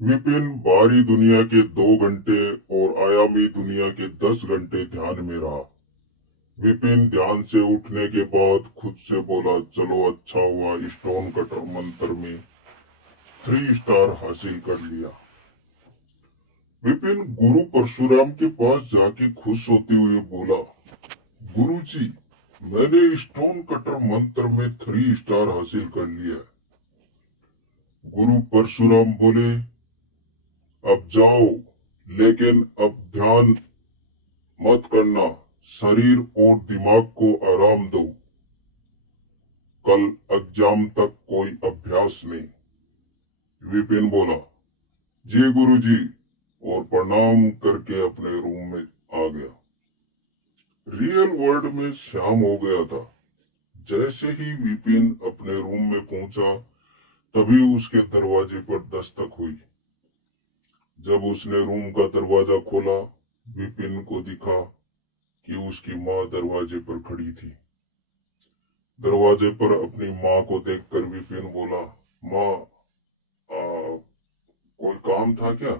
विपिन, बाहरी दुनिया के 2 घंटे और आयामी दुनिया के 10 घंटे ध्यान में रहा। विपिन ध्यान से उठने के बाद खुद से बोला, चलो अच्छा हुआ स्टोन कटर मंत्र में 3 स्टार हासिल कर लिया। विपिन गुरु परशुराम के पास जाके खुश होते हुए बोला, गुरु जी, मैंने स्टोन कटर मंत्र में 3 स्टार हासिल कर लिया। गुरु परशुराम बोले, अब जाओ, लेकिन अब ध्यान मत करना, शरीर और दिमाग को आराम दो। कल एग्जाम तक कोई अभ्यास नहीं। विपिन बोला, जी गुरु जी, और प्रणाम करके अपने रूम में आ गया। रियल वर्ल्ड में शाम हो गया था। जैसे ही विपिन अपने रूम में पहुंचा, तभी उसके दरवाजे पर दस्तक हुई। जब उसने रूम का दरवाजा खोला, विपिन को दिखा कि उसकी माँ दरवाजे पर खड़ी थी। दरवाजे पर अपनी माँ को देखकर विपिन बोला, माँ, कोई काम था क्या?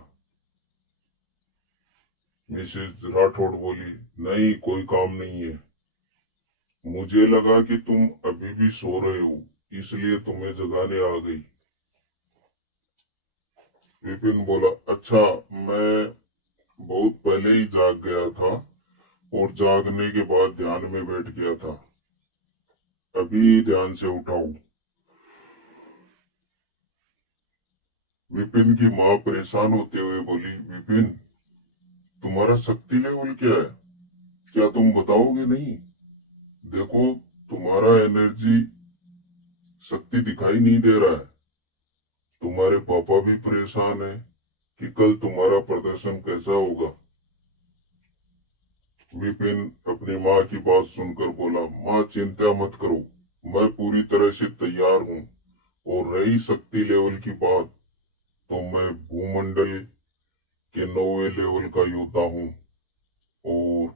मिसेज राठौड़ बोली, नहीं, कोई काम नहीं है। मुझे लगा कि तुम अभी भी सो रहे हो, इसलिए तुम्हें जगाने आ गई। विपिन बोला, अच्छा, मैं बहुत पहले ही जाग गया था और जागने के बाद ध्यान में बैठ गया था। अभी ध्यान से उठा हूं। विपिन की माँ परेशान होते हुए बोली, विपिन, तुम्हारा शक्ति लेवल क्या है? क्या तुम बताओगे नहीं? देखो, तुम्हारा एनर्जी शक्ति दिखाई नहीं दे रहा है। तुम्हारे पापा भी परेशान है कि कल तुम्हारा प्रदर्शन कैसा होगा। विपिन अपनी माँ की बात सुनकर बोला, माँ चिंता मत करो, मैं पूरी तरह से तैयार हूँ। और रही शक्ति लेवल की बात, तो मैं भूमंडल के 9वें लेवल का योद्धा हूँ और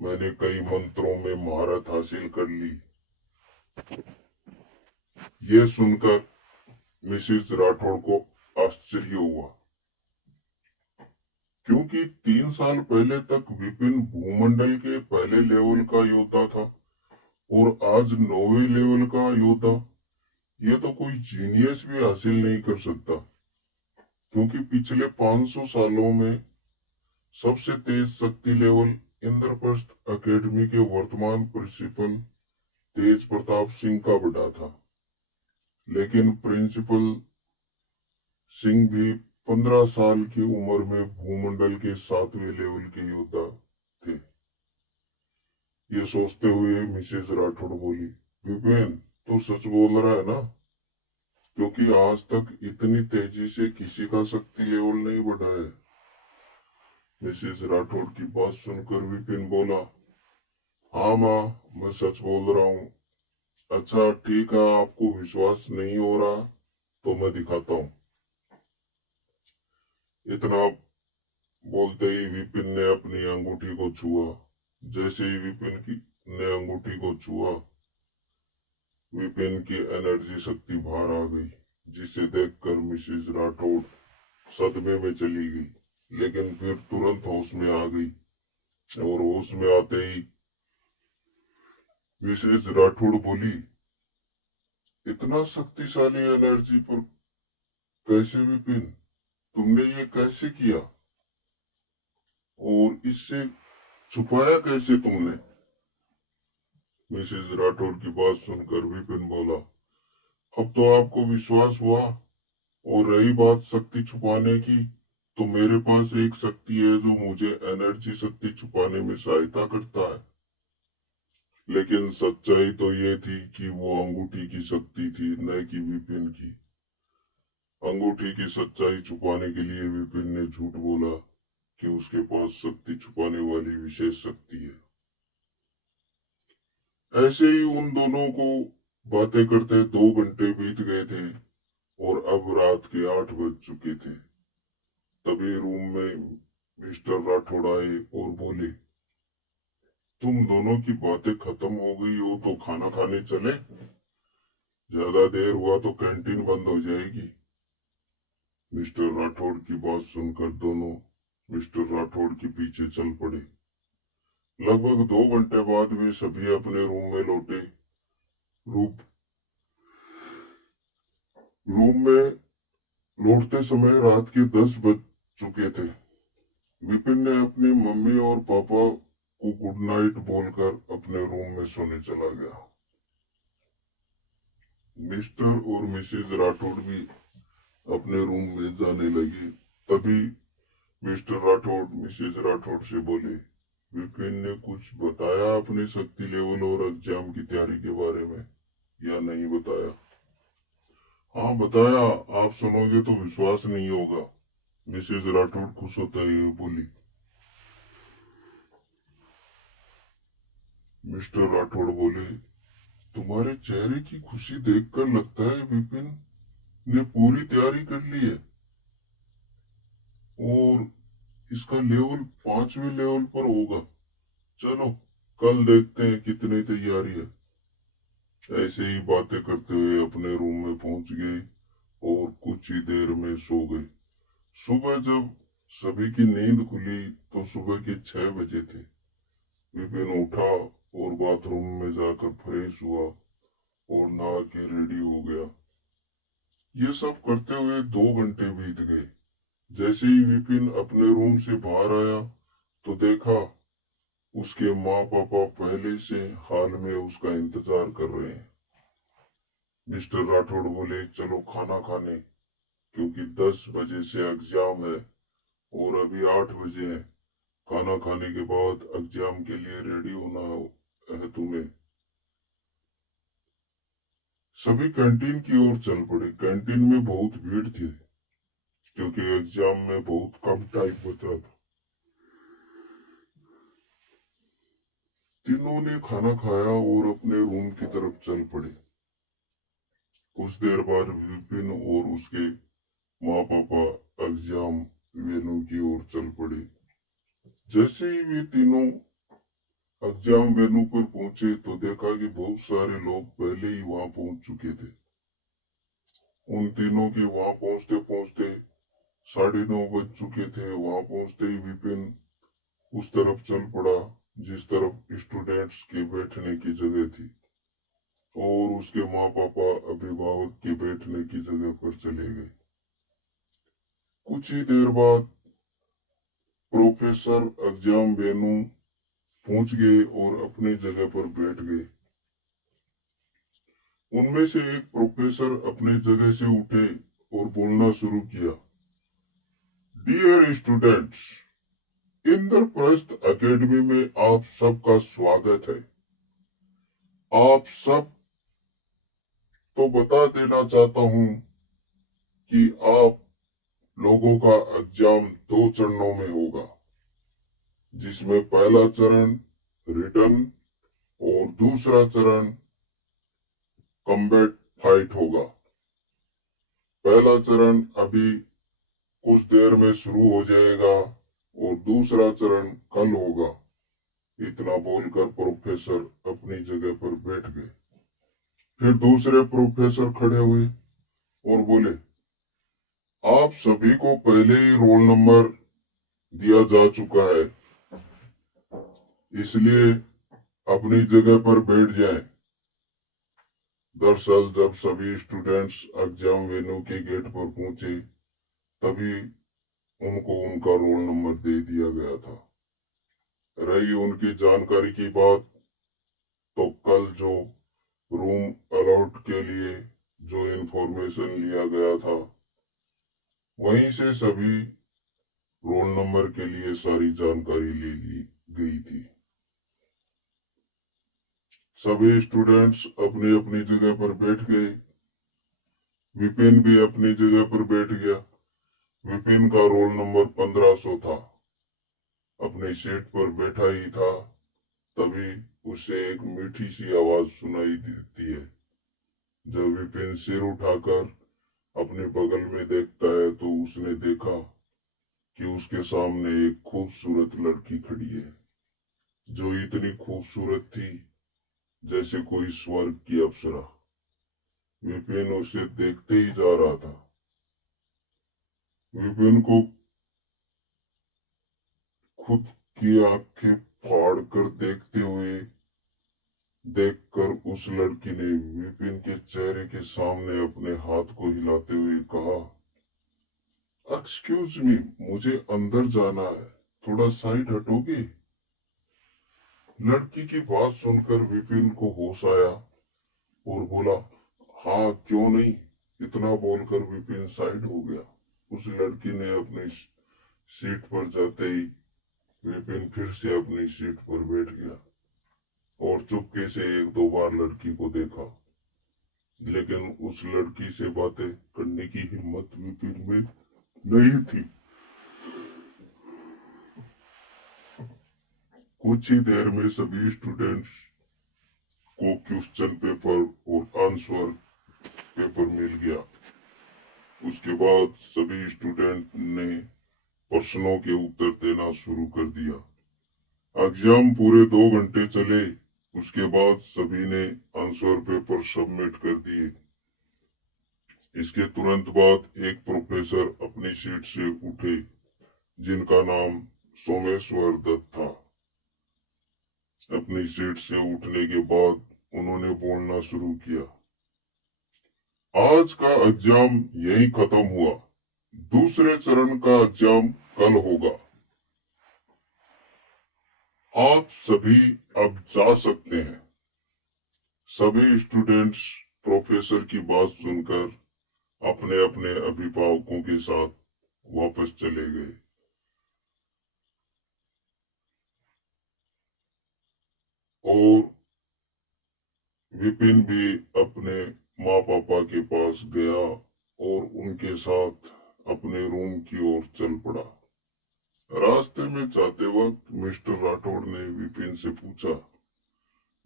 मैंने कई मंत्रों में महारत हासिल कर ली। यह सुनकर मिसेस राठौड़ को आश्चर्य हुआ, क्योंकि 3 साल पहले तक विपिन भूमंडल के पहले लेवल का योद्धा था और आज 9वें लेवल का योद्धा। ये तो कोई जीनियस भी हासिल नहीं कर सकता, क्योंकि पिछले 500 सालों में सबसे तेज शक्ति लेवल इंद्रप्रस्थ एकेडमी के वर्तमान प्रिंसिपल तेज प्रताप सिंह का बढ़ा था। लेकिन प्रिंसिपल सिंह भी 15 साल की उम्र में भूमंडल के 7वें लेवल के योद्धा थे। ये सोचते हुए मिसेज राठौड़ बोली, विपिन, तू सच बोल रहा है ना? क्योंकि आज तक इतनी तेजी से किसी का शक्ति लेवल नहीं बढ़ा है। मिसेज राठौड़ की बात सुनकर विपिन बोला, हाँ माँ, मैं सच बोल रहा हूँ। अच्छा ठीक है, आपको विश्वास नहीं हो रहा तो मैं दिखाता हूँ। इतना बोलते ही विपिन ने अपनी अंगूठी को छुआ। जैसे ही विपिन की ने अंगूठी को छुआ, विपिन की एनर्जी शक्ति बाहर आ गई, जिसे देखकर मिसेस राठौड़ सदमे में चली गई। लेकिन फिर तुरंत होश में आ गई और होश में आते ही मिसेस राठौड़ बोली, इतना शक्तिशाली एनर्जी पर कैसे विपिन? तुमने ये कैसे किया और इससे छुपाया कैसे तुमने? मिसेस राठौड़ की बात सुनकर विपिन बोला, अब तो आपको विश्वास हुआ। और रही बात शक्ति छुपाने की, तो मेरे पास एक शक्ति है जो मुझे एनर्जी शक्ति छुपाने में सहायता करता है। लेकिन सच्चाई तो ये थी कि वो अंगूठी की शक्ति थी, न कि विपिन की। अंगूठी की सच्चाई छुपाने के लिए विपिन ने झूठ बोला कि उसके पास शक्ति छुपाने वाली विशेष शक्ति है। ऐसे ही उन दोनों को बातें करते 2 घंटे बीत गए थे और अब रात के 8 बज चुके थे। तभी रूम में मिस्टर राठौड़ आए और बोले, तुम दोनों की बातें खत्म हो गई हो तो खाना खाने चले? ज्यादा देर हुआ तो कैंटीन बंद हो जाएगी। मिस्टर राठौड़ की बात सुनकर दोनों मिस्टर राठौड़ के पीछे चल पड़े। लगभग 2 घंटे बाद वे सभी अपने रूम में लौटे। रूम रूम में लौटते समय रात के 10 बज चुके थे। विपिन ने अपनी मम्मी और पापा को गुड नाइट बोलकर अपने रूम में सोने चला गया। मिस्टर और मिसेज राठौड़ भी अपने रूम में जाने लगे। तभी मिस्टर राठौड़ मिसेज राठौड़ से बोले, विपिन ने कुछ बताया अपने शक्ति लेवल और एग्जाम की तैयारी के बारे में या नहीं बताया? हाँ बताया, आप सुनोगे तो विश्वास नहीं होगा, मिसेज राठौड़ खुश होते हुए बोली। मिस्टर राठौड़ बोले, तुम्हारे चेहरे की खुशी देखकर लगता है विपिन ने पूरी तैयारी कर ली है और इसका लेवल 5वें लेवल पर होगा। चलो कल देखते हैं कितनी तैयारी है। ऐसे ही बातें करते हुए अपने रूम में पहुंच गए और कुछ ही देर में सो गए। सुबह जब सभी की नींद खुली तो सुबह के 6 बजे थे। विपिन उठा और बाथरूम में जाकर फ्रेश हुआ और नहा के रेडी हो गया। ये सब करते हुए 2 घंटे बीत गए। जैसे ही विपिन अपने रूम से बाहर आया तो देखा उसके माँ पापा पहले से हाल में उसका इंतजार कर रहे हैं। मिस्टर राठौड़ बोले, चलो खाना खाने, क्योंकि 10 बजे से एग्जाम है और अभी 8 बजे है। खाना खाने के बाद एग्जाम के लिए रेडी होना है तुम्हें। सभी कैंटीन की ओर चल पड़े। कैंटीन में बहुत भीड़ थी क्योंकि एग्जाम में बहुत कम टाइम बचा था। तीनों ने खाना खाया और अपने रूम की तरफ चल पड़े। कुछ देर बाद विपिन और उसके माँ पापा एग्जाम वेन्यू की ओर चल पड़े। जैसे ही वे तीनों एग्जाम वेन्यू पर पहुंचे तो देखा कि बहुत सारे लोग पहले ही वहां पहुंच चुके थे। उन तीनों के वहां पहुंचते पहुंचते 9:30 बज चुके थे। वहां पहुंचते ही विपिन उस तरफ चल पड़ा जिस तरफ स्टूडेंट्स के बैठने की जगह थी और उसके माँ पापा अभिभावक के बैठने की जगह पर चले गए। कुछ ही देर बाद प्रोफेसर एग्जाम वेन्यू पहुंच गए और अपनी जगह पर बैठ गए। उनमें से एक प्रोफेसर अपनी जगह से उठे और बोलना शुरू किया, डियर स्टूडेंट्स, इंद्रप्रस्थ एकेडमी में आप सबका स्वागत है। आप सब तो बता देना चाहता हूं कि आप लोगों का एग्जाम 2 चरणों में होगा, जिसमें पहला चरण रिटन और दूसरा चरण कॉम्बैट फाइट होगा। पहला चरण अभी कुछ देर में शुरू हो जाएगा और दूसरा चरण कल होगा। इतना बोलकर प्रोफेसर अपनी जगह पर बैठ गए। फिर दूसरे प्रोफेसर खड़े हुए और बोले, आप सभी को पहले ही रोल नंबर दिया जा चुका है, इसलिए अपनी जगह पर बैठ जाएं। दरअसल जब सभी स्टूडेंट्स एग्जाम वेन्यू के गेट पर पहुंचे तभी उनको उनका रोल नंबर दे दिया गया था। रही उनकी जानकारी की बात, तो कल जो रूम अलॉट के लिए जो इंफॉर्मेशन लिया गया था वहीं से सभी रोल नंबर के लिए सारी जानकारी ले ली गई थी। सभी स्टूडेंट्स अपनी अपनी जगह पर बैठ गए। विपिन भी अपनी जगह पर बैठ गया। विपिन का रोल नंबर 1500 था। अपनी सीट पर बैठा ही था तभी उसे एक मीठी सी आवाज सुनाई देती है। जब विपिन सिर उठाकर अपने बगल में देखता है तो उसने देखा कि उसके सामने एक खूबसूरत लड़की खड़ी है, जो इतनी खूबसूरत थी जैसे कोई स्वर्ग की अप्सरा। विपिन उसे देखते ही जा रहा था। विपिन को खुद की आंखें फाड़ कर देखकर उस लड़की ने विपिन के चेहरे के सामने अपने हाथ को हिलाते हुए कहा, एक्सक्यूज मी, मुझे अंदर जाना है, थोड़ा साइड हटोगे? लड़की की बात सुनकर विपिन को होश आया और बोला, हाँ क्यों नहीं। इतना बोलकर विपिन साइड हो गया। उस लड़की ने अपनी सीट पर जाते ही विपिन फिर से अपनी सीट पर बैठ गया और चुपके से एक दो बार लड़की को देखा, लेकिन उस लड़की से बातें करने की हिम्मत विपिन में नहीं थी। कुछ ही देर में सभी स्टूडेंट्स को क्वेश्चन पेपर और आंसर पेपर मिल गया। उसके बाद सभी स्टूडेंट ने प्रश्नों के उत्तर देना शुरू कर दिया। एग्जाम पूरे 2 घंटे चले। उसके बाद सभी ने आंसर पेपर सबमिट कर दिए। इसके तुरंत बाद एक प्रोफेसर अपनी सीट से उठे, जिनका नाम सोमेश्वर दत्त था। अपनी सीट से उठने के बाद उन्होंने बोलना शुरू किया, आज का एग्जाम यही खत्म हुआ। दूसरे चरण का एग्जाम कल होगा। आप सभी अब जा सकते हैं। सभी स्टूडेंट्स प्रोफेसर की बात सुनकर अपने अपने अभिभावकों के साथ वापस चले गए। और विपिन भी अपने माँ पापा के पास गया और उनके साथ अपने रूम की ओर चल पड़ा। रास्ते में जाते वक्त मिस्टर राठौड़ ने विपिन से पूछा,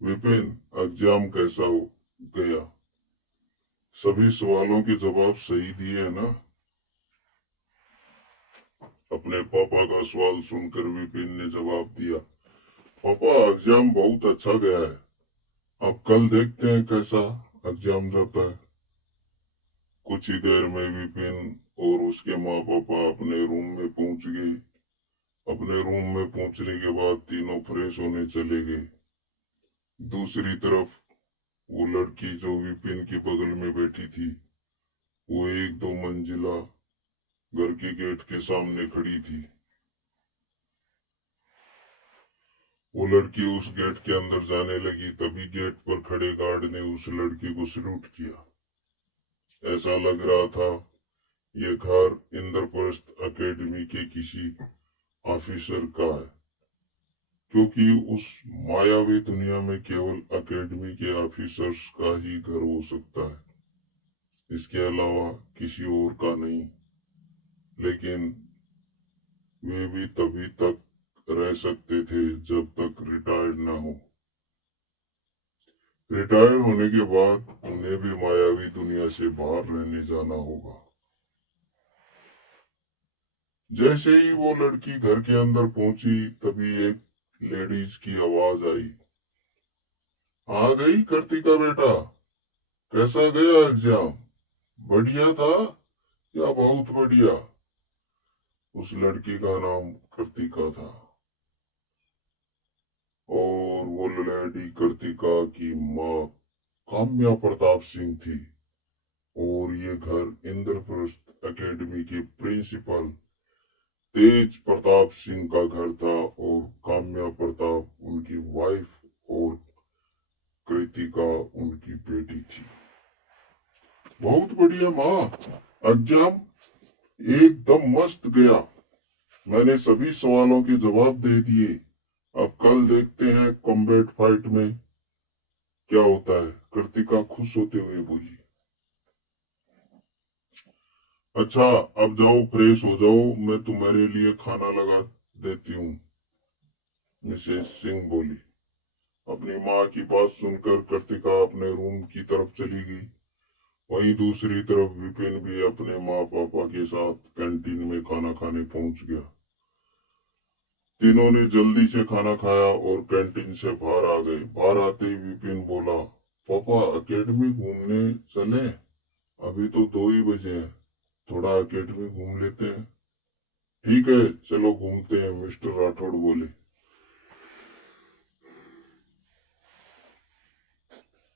विपिन एग्जाम कैसा हो गया? सभी सवालों के जवाब सही दिए है ना? अपने पापा का सवाल सुनकर विपिन ने जवाब दिया, पापा एग्जाम बहुत अच्छा गया है। अब कल देखते हैं कैसा एग्जाम जाता है। कुछ ही देर में विपिन और उसके माँ पापा अपने रूम में पहुंच गए। अपने रूम में पहुंचने के बाद तीनों फ्रेश होने चले गए। दूसरी तरफ वो लड़की जो विपिन के बगल में बैठी थी, वो एक दो मंजिला घर के गेट के सामने खड़ी थी। वो लड़की उस गेट के अंदर जाने लगी, तभी गेट पर खड़े गार्ड ने उस लड़की को सल्यूट किया। ऐसा लग रहा था ये घर इंद्रप्रस्थ एकेडमी के किसी ऑफिसर का है, क्योंकि उस मायावी दुनिया में केवल एकेडमी के ऑफिसर्स का ही घर हो सकता है, इसके अलावा किसी और का नहीं। लेकिन वे भी तभी तक रह सकते थे जब तक रिटायर्ड ना हो। रिटायर होने के बाद उन्हें भी मायावी दुनिया से बाहर रहने जाना होगा। जैसे ही वो लड़की घर के अंदर पहुंची, तभी एक लेडीज की आवाज आई, आ गई कृतिका बेटा, कैसा गया एग्जाम? बढ़िया था या बहुत बढ़िया? उस लड़की का नाम कृतिका था और वो लेडी कृतिका की माँ काम्या प्रताप सिंह थी। और ये घर इंद्रप्रस्थ एकेडमी के प्रिंसिपल तेज प्रताप सिंह का घर था और काम्या प्रताप उनकी वाइफ और कृतिका उनकी बेटी थी। बहुत बढ़िया माँ, एग्जाम एकदम मस्त गया। मैंने सभी सवालों के जवाब दे दिए। अब कल देखते हैं कॉम्बैट फाइट में क्या होता है। कृतिका खुश होते हुए बोली, अच्छा अब जाओ फ्रेश हो जाओ, मैं तुम्हारे लिए खाना लगा देती हूँ, मिसेस सिंह बोली। अपनी माँ की बात सुनकर कृतिका अपने रूम की तरफ चली गई। वहीं दूसरी तरफ विपिन भी अपने माँ पापा के साथ कैंटीन में खाना खाने पहुंच गया। तीनों ने जल्दी से खाना खाया और कैंटीन से बाहर आ गए। बाहर आते ही विपिन बोला, पापा एकेडमी घूमने चले? अभी तो 2 ही बजे हैं, थोड़ा अकेडमी घूम लेते हैं। ठीक है, चलो घूमते हैं, मिस्टर राठौड़ बोले।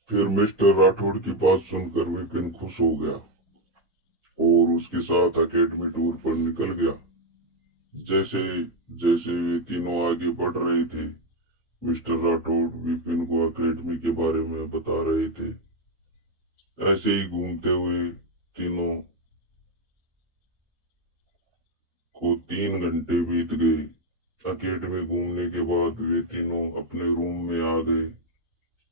फिर मिस्टर राठौड़ की बात सुनकर विपिन खुश हो गया और उसके साथ अकेडमी टूर पर निकल गया। जैसे जैसे वे तीनों आगे बढ़ रहे थे, मिस्टर राठौड़ विपिन को अकेडमी के बारे में बता रहे थे। ऐसे ही घूमते हुए तीनों को 3 घंटे बीत गए। अकेडमी घूमने के बाद वे तीनों अपने रूम में आ गए।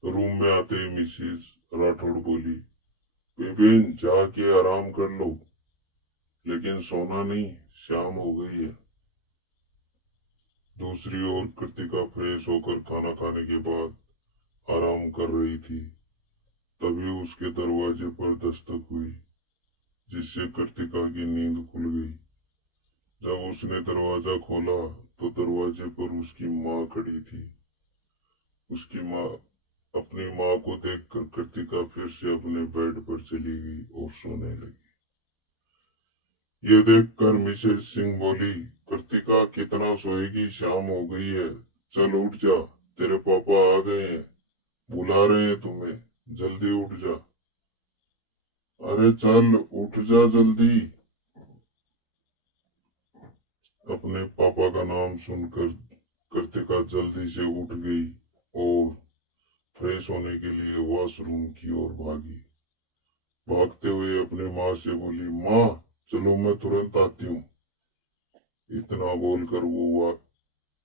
रूम में आते ही मिसेस राठौड़ बोली, विपिन जाके आराम कर लो, लेकिन सोना नहीं, शाम हो गई है। दूसरी ओर कृतिका फ्रेश होकर खाना खाने के बाद आराम कर रही थी। तभी उसके दरवाजे पर दस्तक हुई, जिससे कृतिका की नींद खुल गई। जब उसने दरवाजा खोला तो दरवाजे पर उसकी माँ खड़ी थी। उसकी माँ अपनी माँ को देखकर कृतिका फिर से अपने बेड पर चली गई और सोने लगी। ये देखकर मिसेस सिंह बोली, कृतिका कितना सोएगी, शाम हो गई है, चल उठ जा, तेरे पापा आ गए हैं, बुला रहे हैं तुम्हें, जल्दी उठ जा। अरे चल उठ जा जल्दी। अपने पापा का नाम सुनकर कृतिका जल्दी से उठ गई और फ्रेश होने के लिए वॉशरूम की ओर भागी। भागते हुए अपने माँ से बोली, माँ चलो मैं तुरंत आती हूँ। इतना बोलकर वो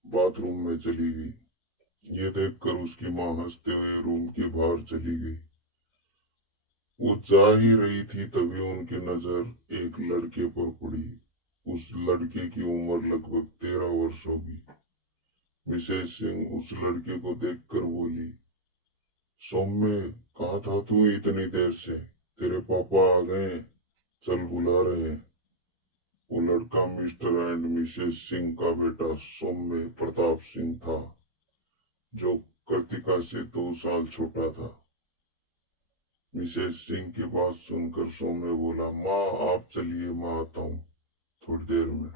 बाथरूम में चली गई। ये देखकर उसकी माँ हंसते हुए रूम के बाहर चली गई। वो जा ही रही थी तभी उनकी नजर एक लड़के पर पड़ी। उस लड़के की उम्र लगभग 13 वर्ष होगी। मिसेस सिंह उस लड़के को देखकर बोली, सौम्य कहाँ था तू इतनी देर से, तेरे पापा आ गए, चल बुला रहे हैं। वो लड़का मिस्टर एंड मिसेस सिंह का बेटा सौम्य प्रताप सिंह था, जो कृतिका से 2 साल छोटा था। मिसेस सिंह की बात सुनकर सौम्य बोला, माँ आप चलिए, मैं आता हूँ थोड़ी देर में।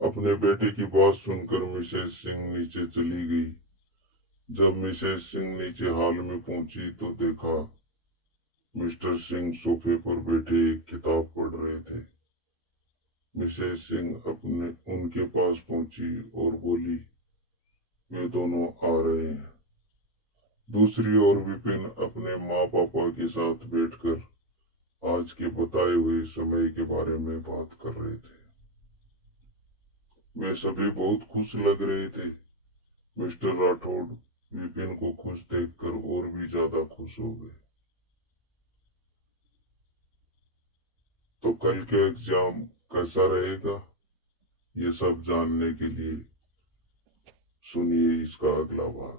अपने बेटे की बात सुनकर मिसेस सिंह नीचे चली गई। जब मिसेस सिंह नीचे हॉल में पहुंची तो देखा मिस्टर सिंह सोफे पर बैठे एक किताब पढ़ रहे थे। मिसेस सिंह अपने उनके पास पहुंची और बोली, वे दोनों आ रहे हैं। दूसरी ओर विपिन अपने माँ पापा के साथ बैठकर आज के बताए हुए समय के बारे में बात कर रहे थे। वे सभी बहुत खुश लग रहे थे। मिस्टर राठौड़ विपिन को खुश देखकर और भी ज्यादा खुश हो गए। तो कल के एग्जाम कैसा रहेगा, ये सब जानने के लिए सुनिए इसका अगला भाग।